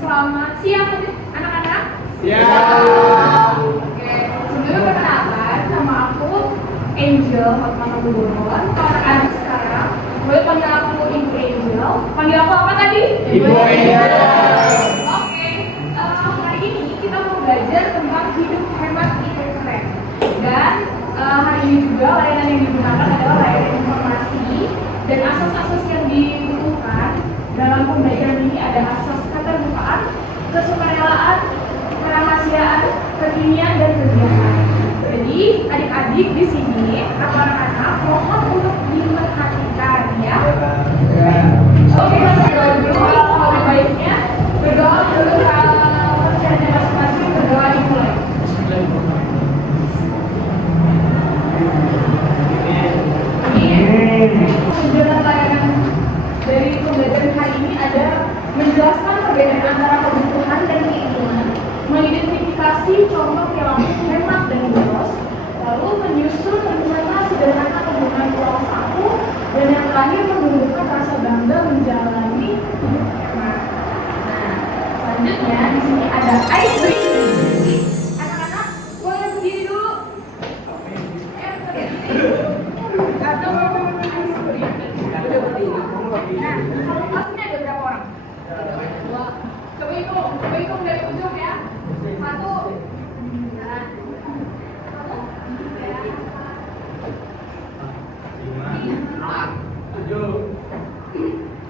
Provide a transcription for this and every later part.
Selamat siang anak-anak. Ya. Oke, sebelum perkenalan, nama aku Angel Hotmanobuwono. Anak-anak sekarang boleh panggil aku Ibu Angel. Panggil aku apa tadi? Ibu Angel. Oke, hari ini kita mau belajar tentang hidup hemat itu keren. Dan hari ini juga layanan yang digunakan adalah layanan informasi, dan asas-asas yang dibutuhkan dalam pembelajaran ini ada asas keterbukaan, kesukarelaan, kerahasiaan, kekinian, dan kegiatan. Jadi adik-adik di sini atau anak-anak mohon untuk diperhatikan ya. Oke, kita berdoa dulu. Lebih baiknya berdoa untuk pekerjaannya masing-masing. Berdoa dimulai. Tujuan layanan dari pembelajaran hari ini ada menjelaskan perbedaan antara kebutuhan dan keinginan, mengidentifikasi contoh perilaku hemat dan boros, lalu menyusun rencana sederhana penggunaan uang saku, dan yang terakhir menumbuhkan rasa bangga menjalani hidup hemat. Nah, selanjutnya di sini ada ice breaking. Anak-anak boleh berdiri dulu. Nah, kalau kelasnya ada berapa orang? Dua. Coba hitung dari ujung ya. Satu. Nah. Satu. Ya. 5, 6, 7,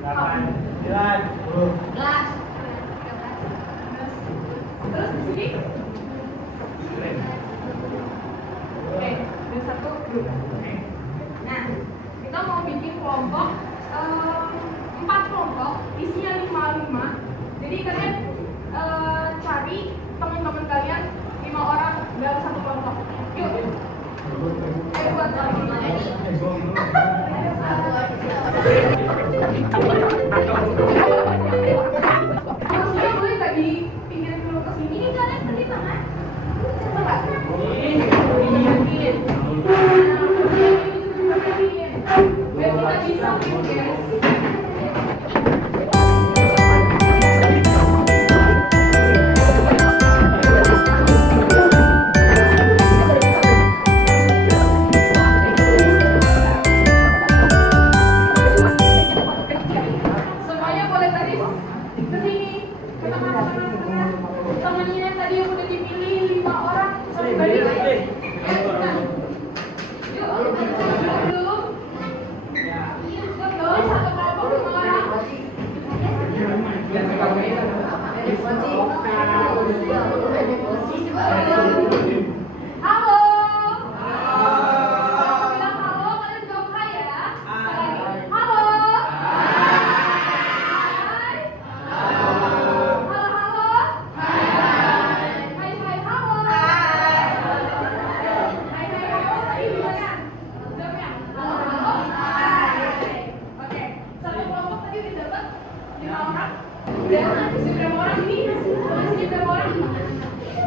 8, 9, 10. 11. Terus di sini? Oke, dan satu grup. Nah, kita mau bikin kelompok 4 kelompok, isinya 5. Jadi kalian cari teman-teman kalian 5 orang dalam satu kelompok. Yuk. Ayo buat maksudnya boleh nggak dipinggirin dulu ke sini? Ini kalian berdiri tangan. Coba nggak? Ini. Biar kita bisa pikir. Semuanya boleh tadi ke sini, ke tengah-tengah. Temennya yang tadi yang udah dipilih 5 orang, sampai balik lagi. Yuk, dulu. Betul, satu kelompok 5 orang. Halo. Kalau bilang halo, kalian jawab hai ya. Sekali lagi. Halo. Hai. Halo, halo. Hai, halo. Hai, halo. Tadi gimana? Jawab ya. Halo. Hai. Oke. Satu kelompok tadi udah dapat 5 orang. Udah, masih berapa orang ini? Masih berapa orang?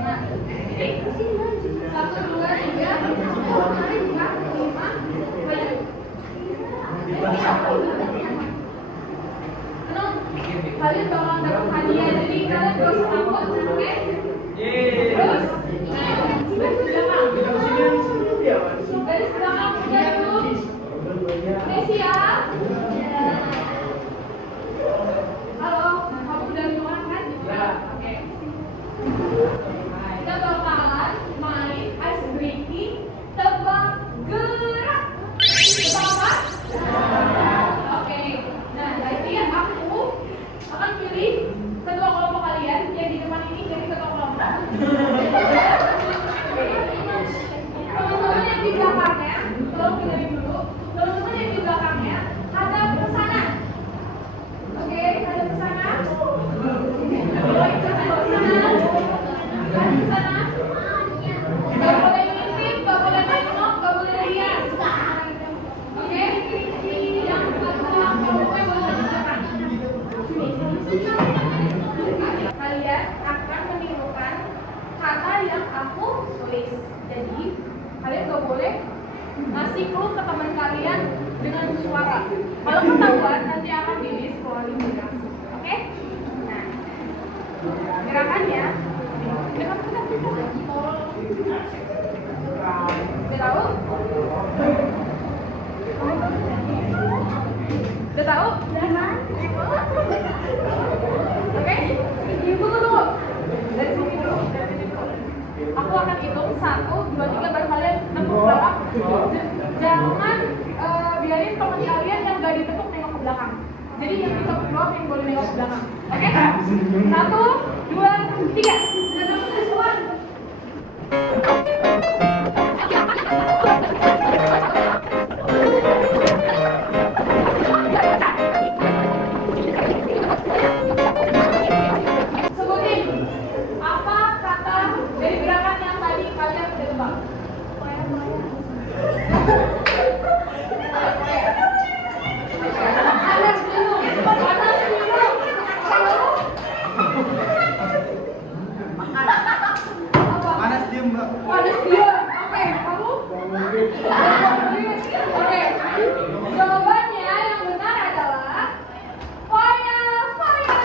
Nah, ini 1, 2, 3, 4, 5. Tenang, kalian bakal dapat hadiah, jadi kalian gak usah takut, oke? Terus, belakang. Garis belakang sudah dulu. Oke, siap? Halo, kamu udah 5 orang kan? Ya. Oke. Kita bakalan main ice breaking tebak gerak. Tebak apa? Oke. Nah, berarti aku akan pilih kedua kelompok kalian yang di itu ke teman kalian dengan suara. Kalau ketahuan nanti akan di diskualifikasi. Oke? Nah, gerakannya udah tahu? Udah tahu? Oke? Tunggu dulu. Dari sini dulu. Aku akan hitung 1, 2, 3 baru kalian tepuk belakang. Jangan biarin teman kalian yang gak ditepuk nengok ke belakang. Jadi yang ditepuk doang yang boleh nengok ke belakang. Oke? 1, 2, 3. Sebutin apa kata dari gerakan yang tadi kalian udah tebak. Panas dulu. Panas diem, Mbak. Panas dia. Oke, kamu? Oke. Jawabannya yang benar adalah fire, fire.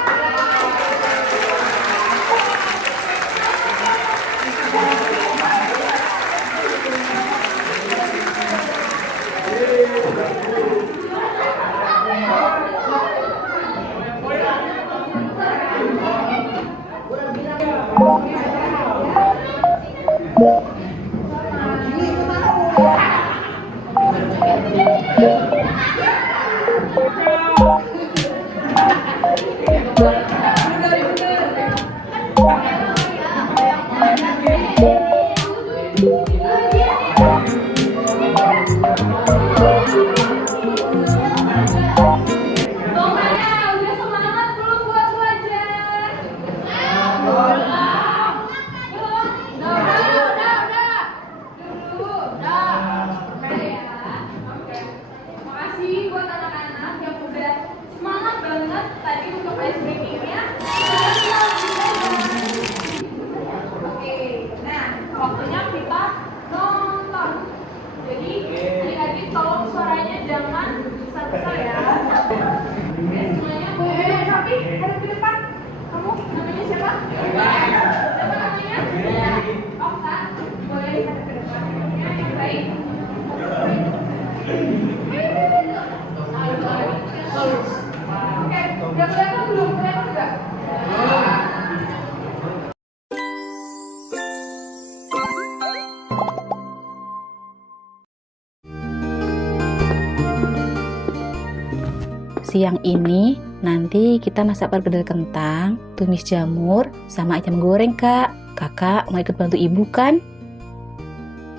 Siang ini nanti kita masak perkedel kentang, tumis jamur, sama ayam goreng, Kak. Kakak mau ikut bantu ibu kan?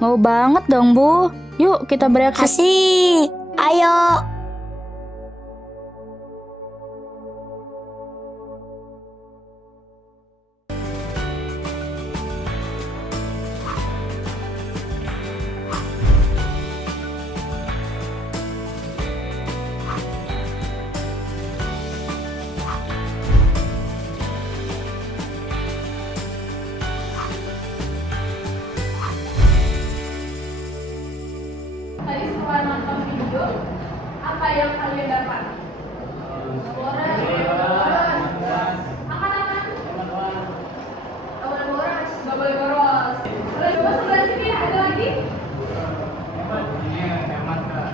Mau banget dong, Bu. Yuk kita bereaksi. Asik, ayo. Tadi setelah nonton video, apa yang kalian dapat? Boros. Angkat. Gak boleh boros. Gak boleh boros. Boleh coba sebelah sini, ada lagi? Hemat, Kak.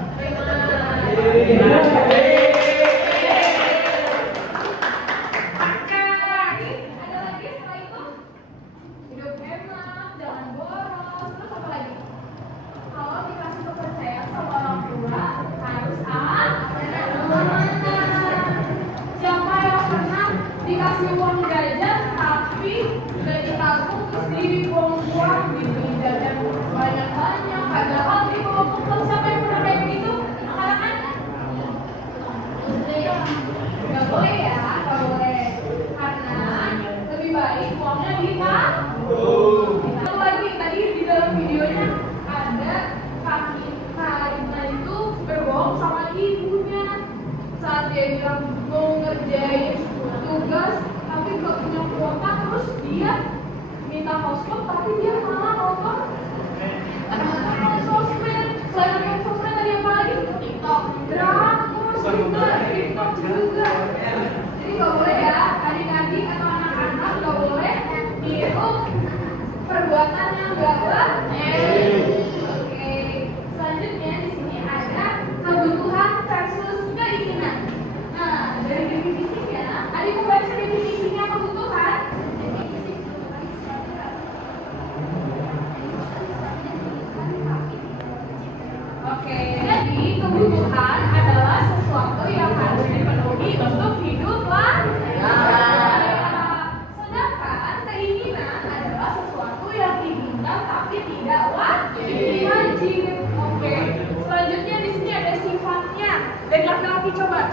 Ada lagi setelah itu? Hidup hemat, jangan boros. Terus apa lagi? Kalau dikasih kepercayaan sama orang tua harus amanah. Siapa yang pernah dikasih uang jajan tapi udah ditabung terus dibuang-buang dibeli jajan banyak-banyak padahal dibawa ke klub? Siapa yang pernah kayak begitu? Angkat tangan. Gak boleh ya, gak boleh. Karena lebih baik uangnya ditabung. Satu lagi, tadi di dalam videonya ada kaki Karina itu berbohong sama ibunya saat dia bilang mau ngerjain tugas tapi gak punya kuota, terus dia minta hotspot tapi dia malah nonton sosmed. Selain nonton sosmed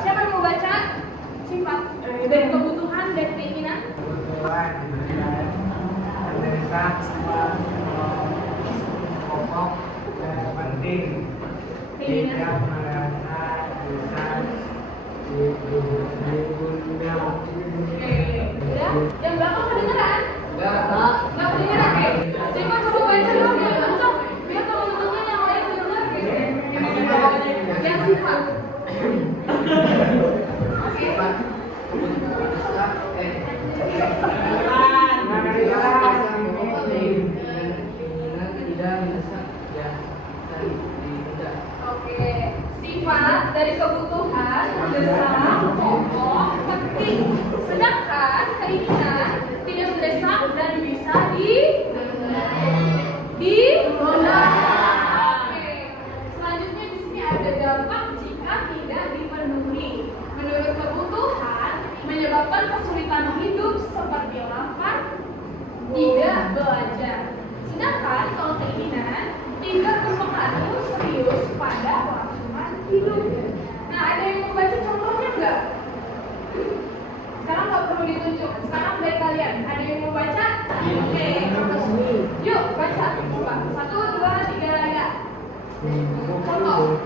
Siapa yang mau baca? Sifat dari kebutuhan dan keinginan. Kebutuhan mendesak sama pokok dan penting. Tidak merasa bisa diundang. Oke, udah. Yang belakang kedengeran? Enggak. Nggak kedengeran, oke. Coba coba baca dulu biar cocok. Biar teman-teman yang lain dengar gitu. Yang sifat. Oke. Oke, sifat dari kebutuhan, mendesak, pokok, penting. Sedangkan keinginan tidak mendesak dan bisa Oke. Selanjutnya di sini ada dampak jika tidak dipenuhi. Menurut kebutuhan menyebabkan kesulitan hidup seperti lapar, tidak belajar. Sedangkan kalau keinginan tidak berpengaruh serius pada kelangsungan hidup. Nah, ada yang mau baca contohnya nggak? Sekarang nggak perlu ditunjuk. Sekarang dari kalian, ada yang mau baca? Oke. Yuk, baca. Coba. 1, 2, 3, ya. Contoh.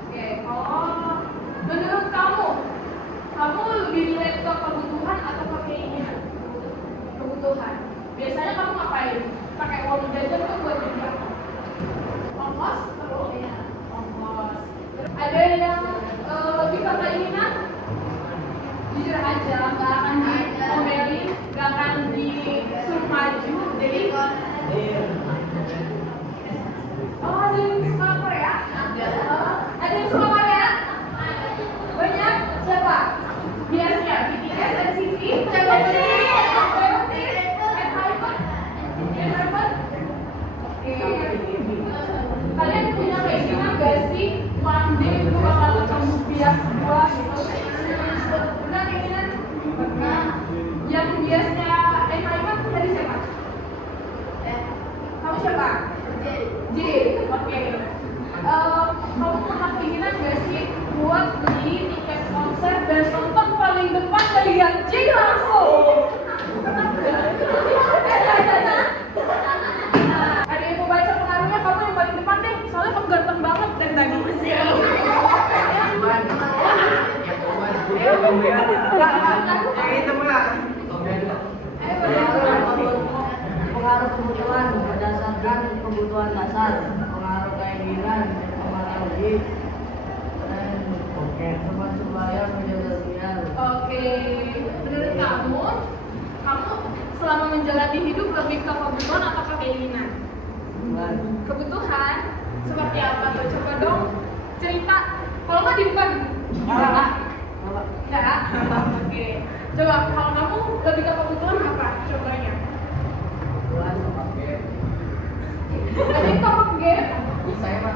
Oke, menurut kamu lebih relate ke kebutuhan atau ke keinginan? Kebutuhan. Biasanya kamu ngapain? Pakai uang jajan tuh buat beli apa? Ongkos terus? Ongkos. Ada yang lebih ke keinginan? Jujur aja, nggak akan diomelin, nggak akan disuruh maju. Jadi, ada yang suka Korea? Ada yang suka Korea? Banyak? Siapa? Biasanya BTS, NCT, Seventeen, ENHYPEN. Oke. Kalian punya keinginan gak sih? One day gue bakal ketemu bias gue gitu. Benar keinginan? Pernah. Yang biasnya ENHYPEN tadi siapa? Kamu siapa? J. Oke. Kamu punya keinginan gak sih buat beli tiket konser dan nonton paling depan lihat J langsung? Ada yang mau baca pengaruhnya? Kamu yang paling depan deh, soalnya kamu ganteng banget dari tadi. Yang itu enggak. Pengaruh kebutuhan berdasarkan kebutuhan dasar, pengaruh keinginan, pengaruh logik, dan teman sebaya menjaga sosial. Oke, menurut kamu selama menjalani hidup lebih ke kebutuhan atau ke keinginan? Kebutuhan? Seperti apa tuh? Coba dong cerita. Kalau nggak di depan. Enggak. Oke. Coba kalau kamu lebih ke kebutuhan apa? Cobanya. Lebih ke game? Saya mah.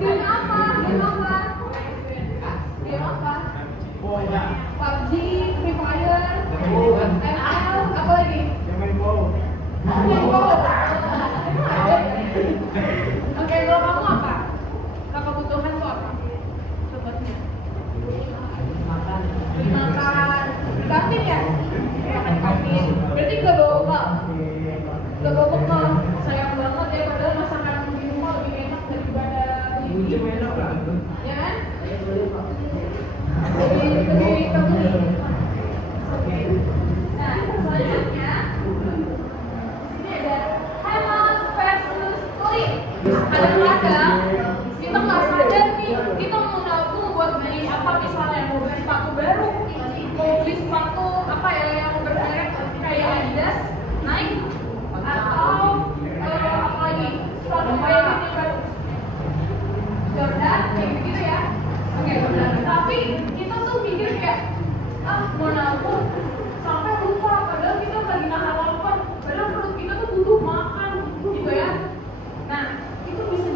Game apa? Game apa? Game apa? PUBG, Free Fire, ML, apa lagi? Oke, kalau kamu apa? Kebutuhan tuh apa? Contohnya? Makan. Di kantin ya? Makan di kantin. Berarti gak bawa bekal? Gak bawa bekal. Sayang banget ya, padahal masakan di rumah lebih enak daripada beli. Ya kan? Lebih kebeli. Oke. Nah, selanjutnya ini ada hemat versus pelit. Kadang-kadang kita nggak sadar nih, kita mau nabung buat beli apa, misalnya mau beli sepatu baru, mau beli sepatu apa ya yang bermerek kayak Adidas, Nike, atau apa lagi, sepatu kayak gini baru, Jordan, kayak gitu ya. Oke, tapi kita tuh mikir kayak mau nabung sampai lupa, padahal kita lagi nahan lapar, padahal perut kita tuh butuh makan gitu ya. Nah, itu bisa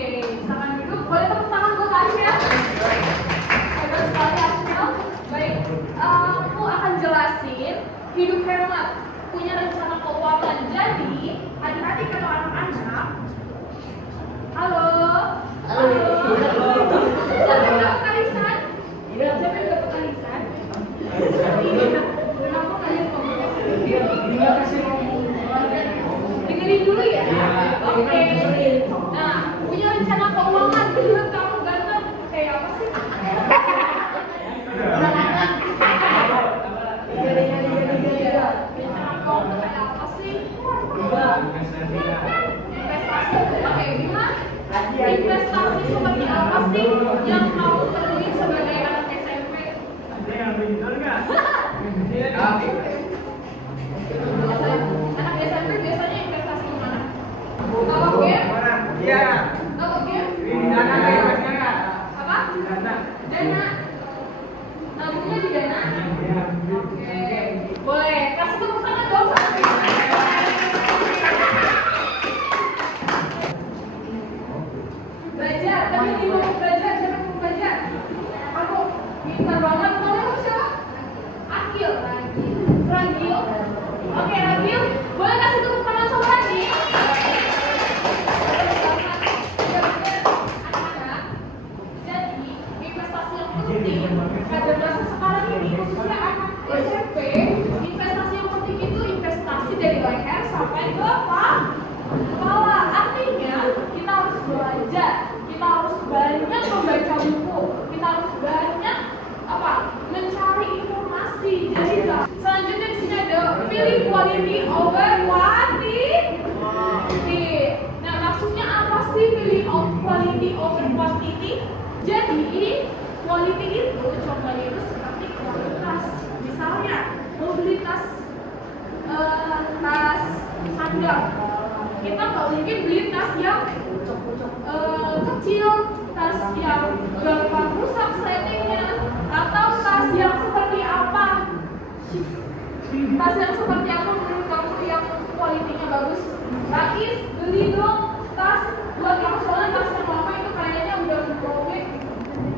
Oke, silakan duduk. Boleh tepuk tangan buat Ashel. Hebat sekali Ashel. Baik, aku akan jelasin hidup hemat punya rencana keuangan. Jadi, adik-adik atau anak-anak, halo. Siapa yang dapat arisan? Siapa yang dapat arisan? Kenapa kalian ngomong? Dengerin dulu ya. Oke. Nah, punya rencana keuangan. Menurut kamu ganteng kayak apa sih? Rencana keuangan kayak apa sih? Investasi. Oke, gimana? Investasi seperti apa sih yang kamu perluin sebagai anak SMP? Anak SMP biasanya investasi kemana? Apa game? Iya. Apa game? Apa? Dana. Nabungnya di dana? Oke. Boleh. Kasih tepuk tangan dong. Belajar. Tadi di mau belajar. Siapa yang mau belajar? Aku pintar banget. Kamu siapa? Akil. Ragil. Oke, Ragil. Boleh kasih tepuk tangan sama Ragil? Anak-anak, jadi investasi yang penting pada masa sekarang ini khususnya anak SMP, investasi yang penting itu investasi dari leher sampai ke kepala. Artinya kita harus belajar, kita harus banyak membaca buku, kita harus banyak mencari informasi. Jadi selanjutnya di sini ada pilih quality over quantity. Nah, maksudnya apa sih pilih quality over quantity? Jadi quality itu contohnya itu seperti kualitas. Misalnya mau beli tas sandal, kita nggak mungkin beli tas yang kecil, tas yang gampang rusak settingnya, atau tas yang seperti apa? Tas yang seperti apa menurut kamu yang kualitinya bagus? Rais, beli dong tas buat kamu, soalnya tas yang lama itu kayaknya udah robek.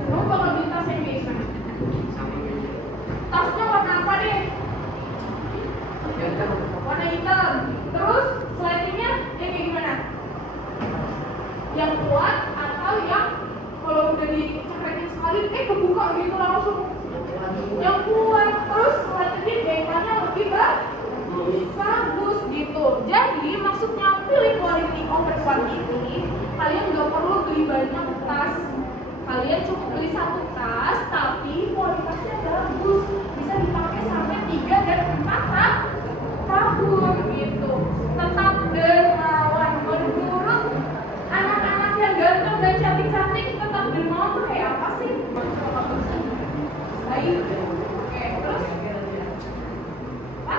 Kamu bakal beli tas yang kayak gimana? Tasnya warna apa deh? Warna hitam. Terus slidingnya yang kayak gimana? Yang kuat atau yang kalau udah dicekretin sekali kebuka gitu langsung? Yang kuat. Terus slidingnya jahitannya lebih bagus gitu. Jadi maksudnya pilih quality over quantity. Kalian nggak perlu beli banyak tas. Kalian cukup beli satu tas, tapi kualitasnya bagus, bisa dipakai sampai 3 dan 4 tahun gitu. Tetap dermawan. Menurut anak-anak yang ganteng dan cantik-cantik, tetap dermawan tuh kayak apa sih? Baik. Oke, terus apa?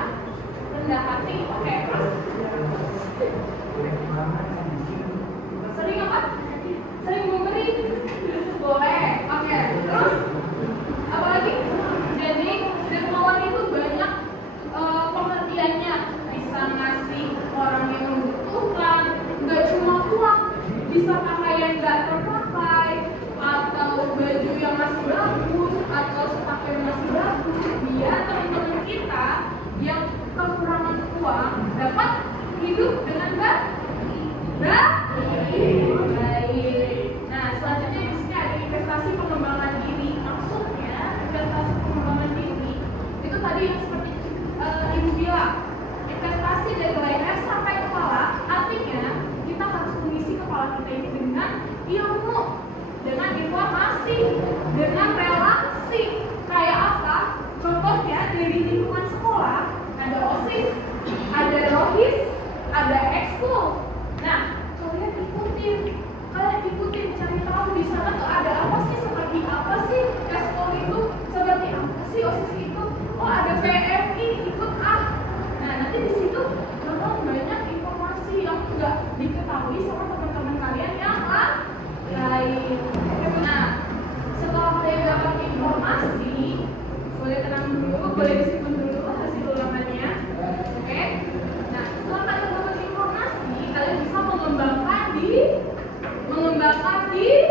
Rendah hati. Oke, terus sering apa? Sering memberi. Boleh. Oke, terus apa lagi? Jadi dermawan itu banyak pengertiannya. Bisa ngasih orang yang membutuhkan, nggak cuma uang, bisa pakaian nggak terpakai, atau baju yang masih bagus, atau sepatu yang masih bagus, biar teman-teman kita yang kekurangan uang dapat hidup dengan baik. Nah, selanjutnya di sini ada investasi pengembangan diri. Maksudnya investasi pengembangan diri itu tadi yang seperti Ibu bilang, investasi dari leher sampai kepala. Artinya kita harus mengisi kepala kita ini dengan ilmu, dengan informasi, dengan relasi. Kayak apa? Contohnya dari lingkungan sekolah ada OSIS, ada ROHIS, ada ekskul. Nah, kalian ikutin cari tahu di sana tuh ada apa sih, seperti apa sih ekskul itu, seperti apa sih OSIS itu. Oh, ada PMI, ikut ah. Nah, nanti di situ bakal banyak informasi yang nggak diketahui sama teman-teman kalian yang lain. Nah, setelah kalian dapat informasi, boleh tenang dulu, boleh disimpan dulu hasil ulangannya. Oke? Nah, setelah kalian dapat informasi, mengembangkan diri.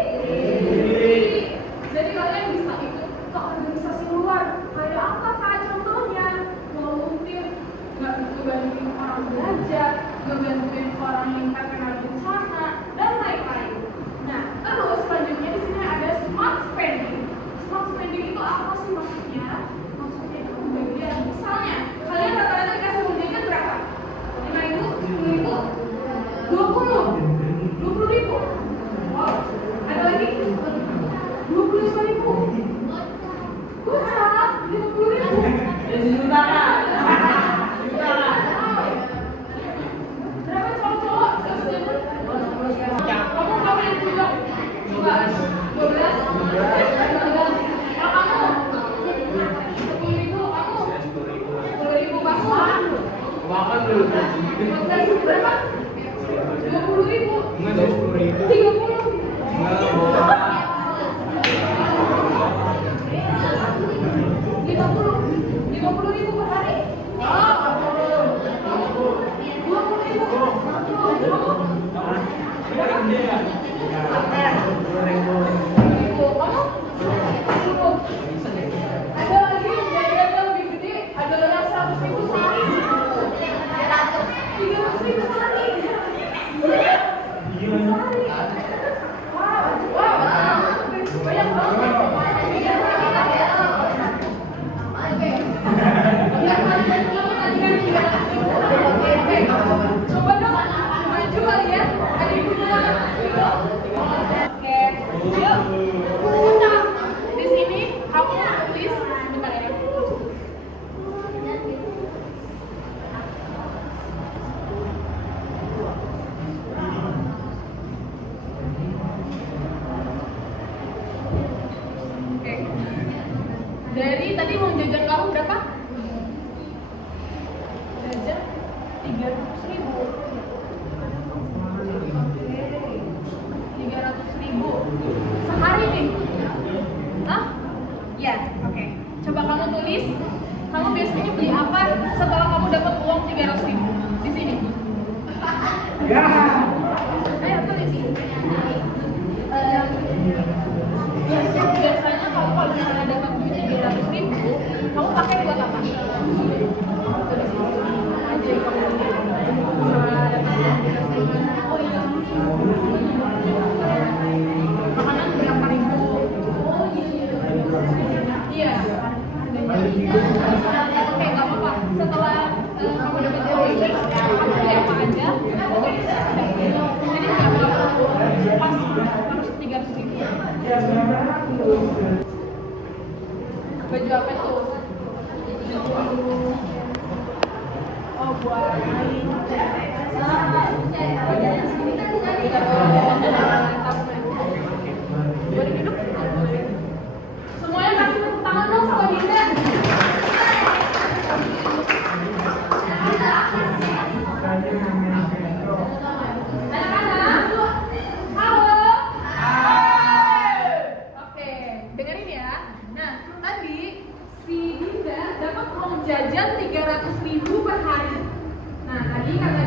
Jadi kalian bisa ikut ke organisasi luar. Kayak apa Kak contohnya? Volunteer, ngebantuin orang belajar, ngebantuin orang yang terkena bencana, dan lain-lain. Nah, terus selanjutnya di sini ada smart spending. Smart spending itu apa sih maksudnya? Maksudnya itu pembagian. Misalnya, kalian rata-rata dikasih uang berapa? 5.000, 10.000, 20.000. Wow, ada lagi 25.000. Kurang, 50.000. Juta Kak. Berapa cowok-cowok? Kamu berapa yang punya? 12. Kalau kamu 10.000, kamu 10.000 kamu. Makan dulu. Berapa? 20.000. Enggak 10.000. 30. $50.000 per hari? Oh. 20.000. Ada lagi yang jajannya lebih gede, ada yang 100.000 sehari. 300.000 sehari. Wow, banyak banget. Coba dong, maju kali ya. Ada ibunya. Oke, yuk. Di sini kamu tulis sebentar ya. Oke. Dari tadi uang jajan kamu berapa? Jajan 300.000. Oke. 300.000 sehari nih. Hah? Ya, oke. Coba kamu tulis. Kamu biasanya beli apa setelah kamu dapat uang 300.000? Di sini. Ya. Ayo tulis. Biasanya kamu kalau misalnya dapat duit 300.000, kamu pakai buat apa? Makanan berapa ribu? Iya. Oke, nggak apa-apa. Setelah kamu dapat uang ini, kamu beli apa aja? Jadi nggak apa-apa. Pas harus 300.000. Baju apa itu? Oh, buat main. Boleh duduk? Semuanya kasih tepuk tangan dong sama Dinda. Anak-anak, halo. Oke, dengerin ya. Nah, tadi si Dinda dapat uang jajan 300.000 per hari. Nah, tadi kata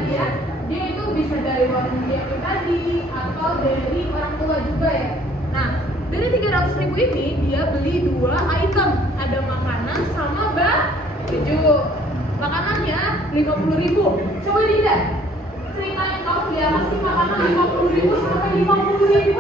dia itu bisa dari warung dia pribadi atau dari orang tua juga ya. Nah, dari 300.000 ini dia beli 2 item, ada makanan sama baju. Makanannya 50.000. Coba Dinda, ceritain kamu beli apa sih makanan 50.000 sampai 50.000?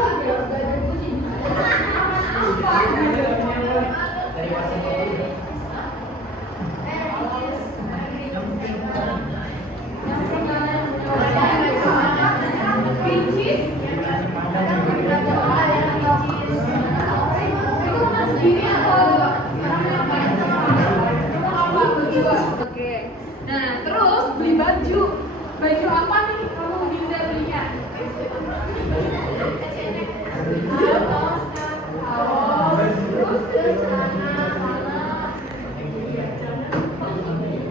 Oke. Nah, terus beli baju. Baju apa nih kamu Dinda belinya?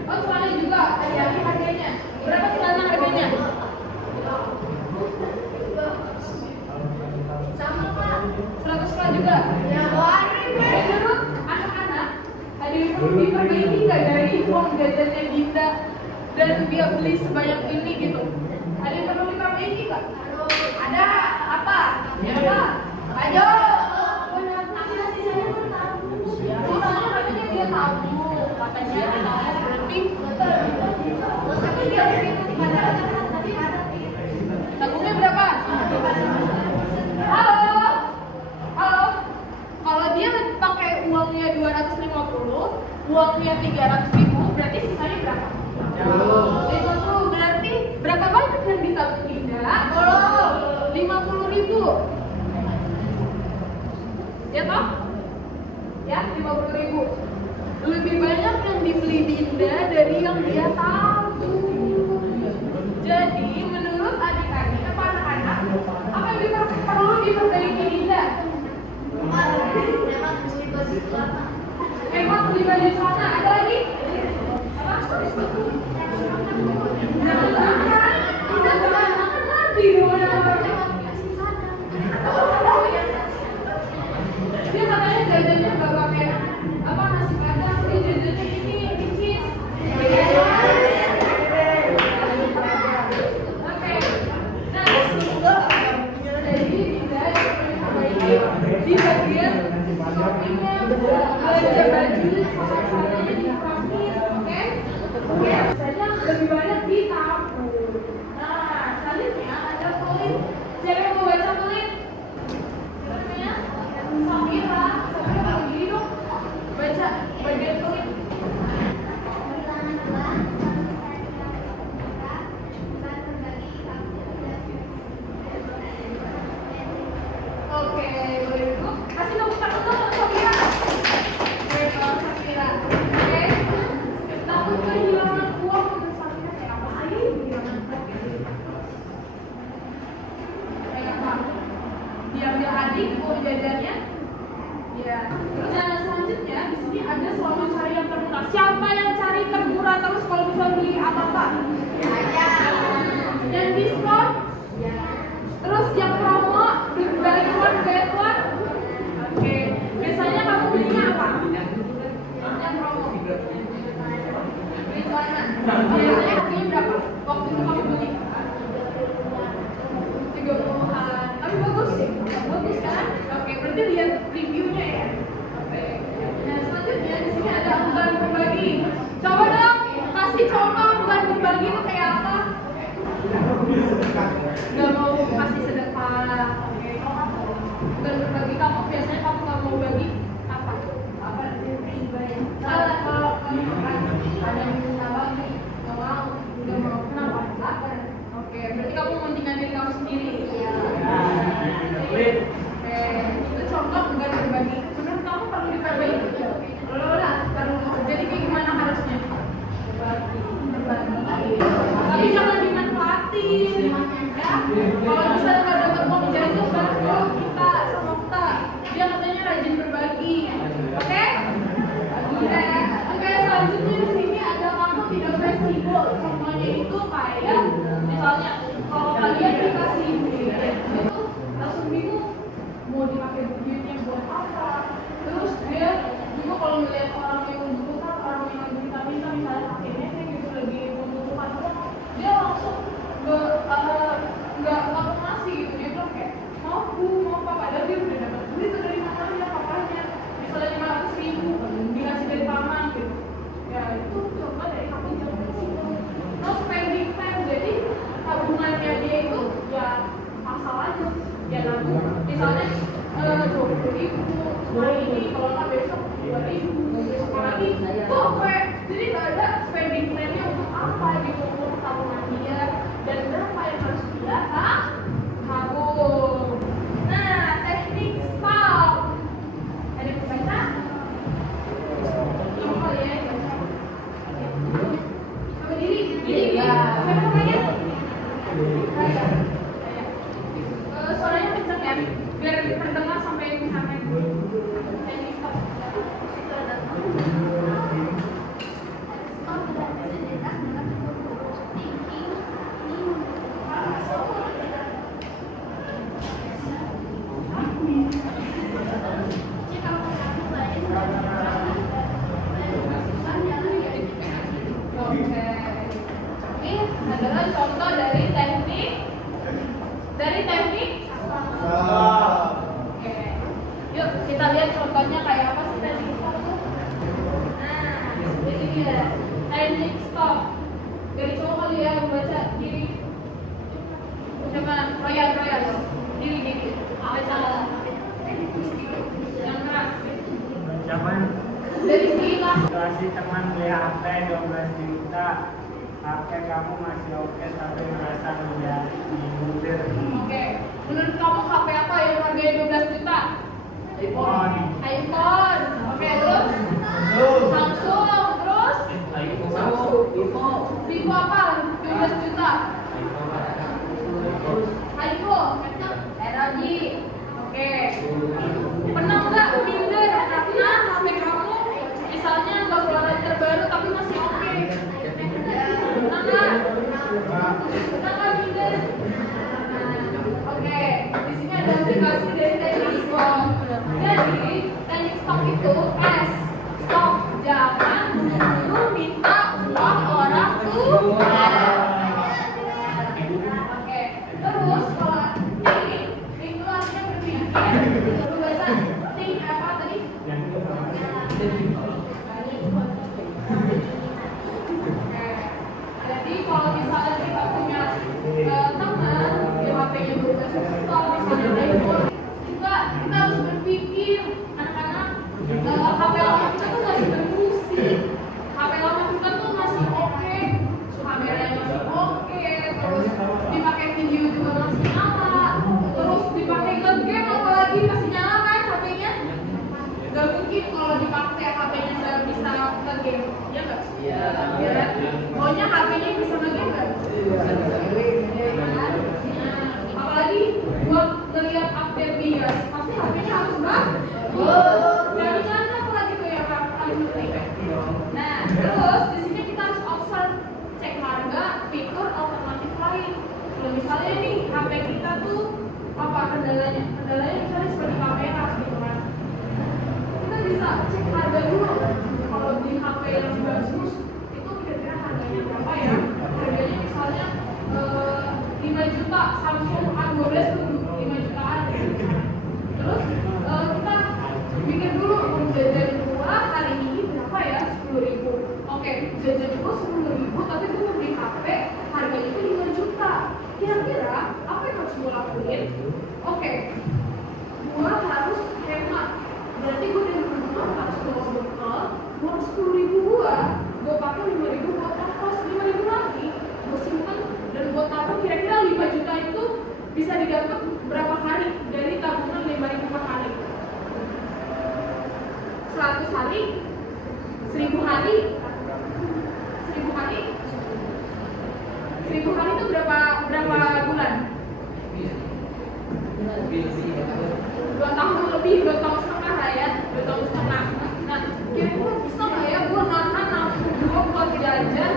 Oh, celana juga. Ada harganya. Berapa celana harganya? Sama Pak. 100 juga. Menurut anak-anak, ada yang perlu diperbaiki nggak dari uang jajannya Dinda dan dia beli sebanyak ini gitu? Ada yang perlu diperbaiki nggak? Ada apa? Ya toh? Ya, 50.000. Lebih banyak yang dibeli Dinda dari yang dia tahu. Jadi, menurut adik-adik apa anak-anak, apa yang perlu diperbaiki Dinda? Hemat beli baju celana. Ada lagi? Apa? Dia katanya jajannya nggak pakai apa nasi padang, dia jajannya ini cheese. Oke. Nah, jadi tidak di bagian shoppingnya belanja baju sama-samanya dirapiin, oke? Biasanya lebih banyak di tabung. Nah, selanjutnya ada kulit. Siapa yang mau baca kulit? Namanya Samira. Samira kalau gini dong. Baca bagian kulit. Oke, boleh dulu. Kasih tepuk tangan dulu untuk Samira. Baik, Samira. Oke. Takut kehilangan uang untuk Samira kayak apa? Ayo kehilangan uang. Kayak apa? Diambil adik uang jajannya. Ya. Terus yang selanjutnya di sini ada selalu cari yang termurah. Siapa yang cari termurah terus kalau bisa beli apa-apa? Yang diskon? Terus yang promo? Buy one get one? Oke. Biasanya kamu belinya apa? Yang promo. Beli celana. Biasanya harganya berapa? Waktu itu kamu beli? 30-an. Tapi bagus sih. Bagus kan? Oke, berarti lihat reviewnya ya. Oke. Nah, selanjutnya di sini ada enggan berbagi. Coba dong kasih contoh enggan berbagi itu kayak apa? Gak mau kasih sedekah. Oke. Enggan berbagi kamu biasanya kamu gak mau bagi apa? Apa? Kalau ada yang minta bagi, gak mau. Gak mau. Kenapa? Oke, berarti kamu mementingkan diri kamu sendiri. Iya. Oke, itu contoh enggan berbagi. Menurut kamu perlu diperbaiki? Jadi kayak gimana harusnya? Berbagi. Tapi jangan dimanfaatin. Ya. Kalau misalnya nggak dapat uang jajan itu baru kita sama kita. Dia katanya rajin berbagi. Oke? Oke, selanjutnya di sini ada kamu tidak fleksibel. Semuanya itu kayak misalnya kalau kalian dikasih duit itu langsung bingung mau dipakai duitnya buat apa. Terus dia juga kalau melihat orang yang membutuhkan, orang yang minta-minta misalnya pakainya kayak gitu lagi membutuhkan uang, dia langsung nggak langsung ngasih gitu. Dia bilang kayak mau bu, mau apa, padahal dia udah dapat duit dari mamanya, papanya, misalnya 500.000 dikasih dari paman gitu. Ya itu coba dari kamu jangan gitu. No spending time, jadi tabungannya dia itu ya asal aja. Ya nabung, misalnya 20.000 hari ini, kalau nggak besok 2.000, besok lagi tuh kayak jadi nggak ada spending plan-nya untuk apa gitu, untuk tabungan dia dan berapa yang harus dia tabung. Nah, teknik stop ada yang baca? Kamu kali ya sama diri siapa namanya? Suaranya kenceng ya, biar terdengar sampai di sana. Teknik stop. Oke. Ini adalah contoh dari teknik Oke. Yuk kita lihat contohnya kayak apa sih teknik stop tuh. Nah, ini dia teknik stop. Dari cowok kali ya membaca diri. Coba royal diri baca yang keras. Zaman Dari sini lah. kasih teman beli HP 12 juta, HP kamu masih oke tapi merasa menjadi mundur. Oke. Menurut kamu HP apa yang harganya 12 juta? iPhone. dikasih dari teknik stop. Jadi teknik stop itu S, stop, jangan buru-buru minta uang orang tua. Oke, terus kalau ini itu artinya berpikir. Lalu baca think apa tadi? Jadi kalau misalnya kita punya teman di HP-nya berubah stop, misalnya iPhone, kita harus berpikir anak-anak HP lama kita tuh masih berfungsi, HP lama kita tuh masih oke, kameranya masih oke, terus dipakai video juga masih nyala, terus dipakai game apalagi masih nyala kan HP-nya? Gak mungkin kalau dipakai HP-nya nggak bisa nge-game, ya nggak? Iya. Pokoknya HP-nya bisa nge-game nggak? Apalagi buat ngeliat update dia, pasti HP-nya harus bagus. Jangan apalagi tuh yang paling penting. Nah, terus di sini kita harus observe, cek harga, fitur, alternatif lain. Kalau misalnya nih HP kita tuh apa kendalanya? Kendalanya misalnya seperti kamera gitu kan. Kita bisa cek harga dulu. Kalau di HP yang bagus itu kira-kira harganya berapa ya? Harganya misalnya 5 juta, Samsung A12 tuh 5 jutaan. Terus kita pikir dulu jajan gua hari ini berapa ya? 10.000. Oke, jajan gua 10.000 tapi gua beli HP harganya itu 5 juta. Kira-kira apa yang harus gua lakuin? Oke, gua harus hemat. Berarti gua dari rumah harus bawa bekal uang 10.000 gua pakai 5.000 buat ongkos, 5.000 lagi gua simpen dan buat tabung. Kira-kira 5 juta itu bisa didapat berapa hari dari tabungan 5.000 per hari? 100 hari? 1000 hari? 1000 hari? 1000 hari itu berapa bulan? 2 tahun lebih, 2 tahun setengah lah ya, 2 tahun setengah. Nah, kira-kira bisa nggak ya gue nahan nafsu gue buat jajan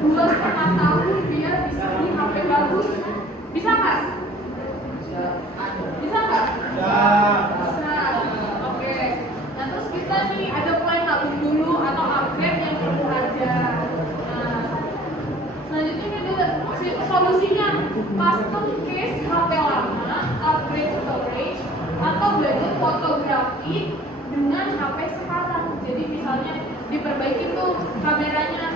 2,5 tahun biar bisa beli HP bagus? Bisa nggak? Bisa nggak? Bisa. Oke. Nah, terus kita nih ada plan nabung dulu atau upgrade yang perlu aja. Nah, selanjutnya ini ada solusinya, custom case HP lama, upgrade storage, atau belajar fotografi dengan HP sekarang. Jadi misalnya diperbaiki tuh kameranya,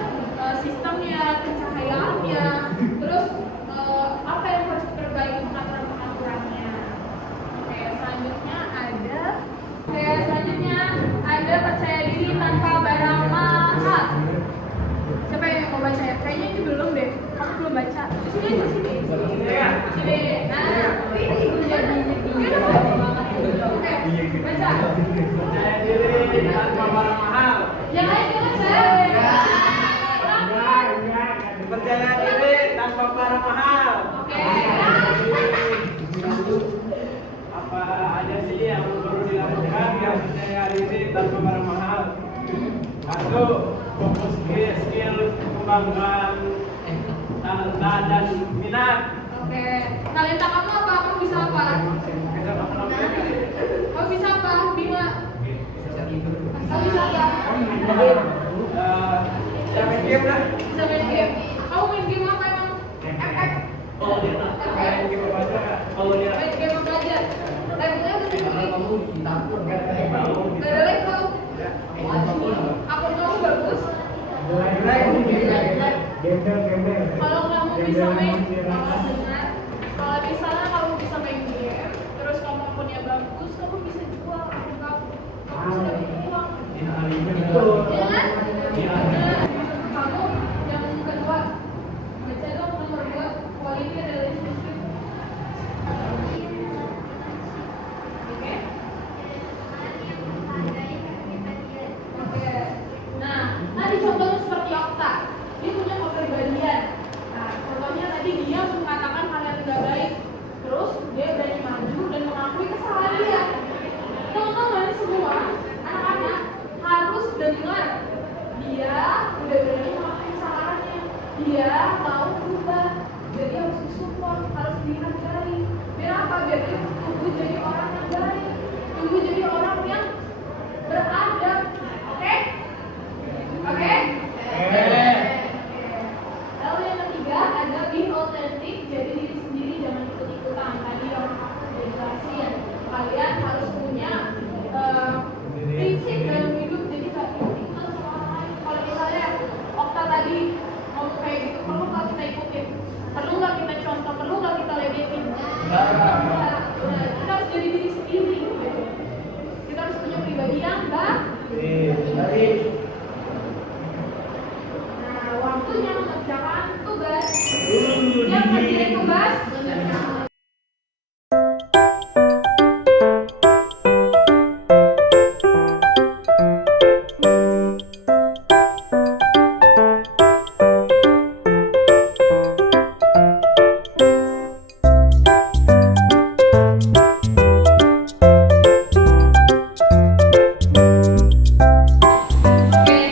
sistemnya, pencahayaannya, terus apa yang harus diperbaiki pengaturan-pengaturannya. Oke, selanjutnya ada percaya diri tanpa barang mahal. Siapa yang mau baca ya? Kayaknya ini belum deh. Kamu belum baca. Sini. Nah, ini jadi oke, baca. Percaya diri tanpa barang mahal. Yang lain jangan saya. Percaya diri tanpa barang mahal. Oke. Apa aja sih yang perlu dilakukan biar percaya diri tanpa barang mahal? 1. Fokus ke skill kembangan talenta dan minat. Oke. Talenta kamu apa? Kamu bisa apa? Kamu bisa apa? Bima. Kamu bisa apa? Bisa main game lah. Bisa main game. Kamu main game apa emang? FF. Oh, dia main game apa aja? Oh, dia Main game apa aja? Levelnya udah tinggi. Gak ada level. Akun kamu bagus. Kalau kamu bisa main, dengar. Kalau misalnya kamu bisa main game, terus kamu akunnya bagus, kamu bisa jual akun kamu. Kamu bisa dapat uang. Iya kan? Nah, kamu yang kedua, baca dong nomor 2, quality relationship. Oke. Nah, tadi contohnya seperti Okta. Dia punya kepribadian. Nah, contohnya tadi dia mengatakan hal yang tidak baik. Terus dia berani maju dan mengakui kesalahan dia. Teman-teman semua, anak-anak harus dengar. Dia hari. Nah, waktunya mengerjakan tugas. Yang ngerjain tugas. Oke,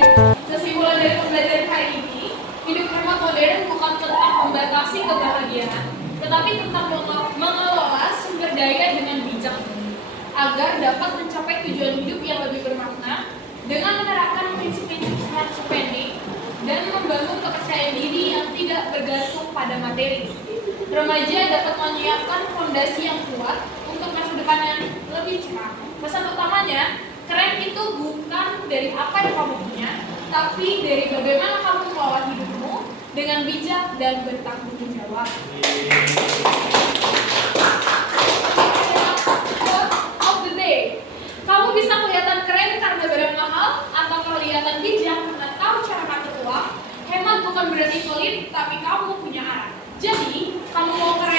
kesimpulan dari pembelajaran hari ini, hidup hemat modern bukan tentang membatasi kebahagiaan, tetapi tentang mengelola sumber daya dengan bijak agar dapat mencapai tujuan hidup yang lebih bermakna dengan menerapkan prinsip-prinsip smart spending dan membangun kepercayaan diri yang tidak bergantung pada materi. Remaja dapat menyiapkan fondasi yang kuat untuk masa depan yang lebih cerah. Pesan utamanya, keren itu bukan dari apa yang kamu punya, tapi dari bagaimana kamu mengelola hidupmu dengan bijak dan bertanggung jawab. Quote of the day. Kamu bisa kelihatan keren karena barang mahal, atau kelihatan bijak karena tahu cara ngatur uang. Hemat bukan berarti pelit, tapi kamu punya arah. Jadi, kamu mau keren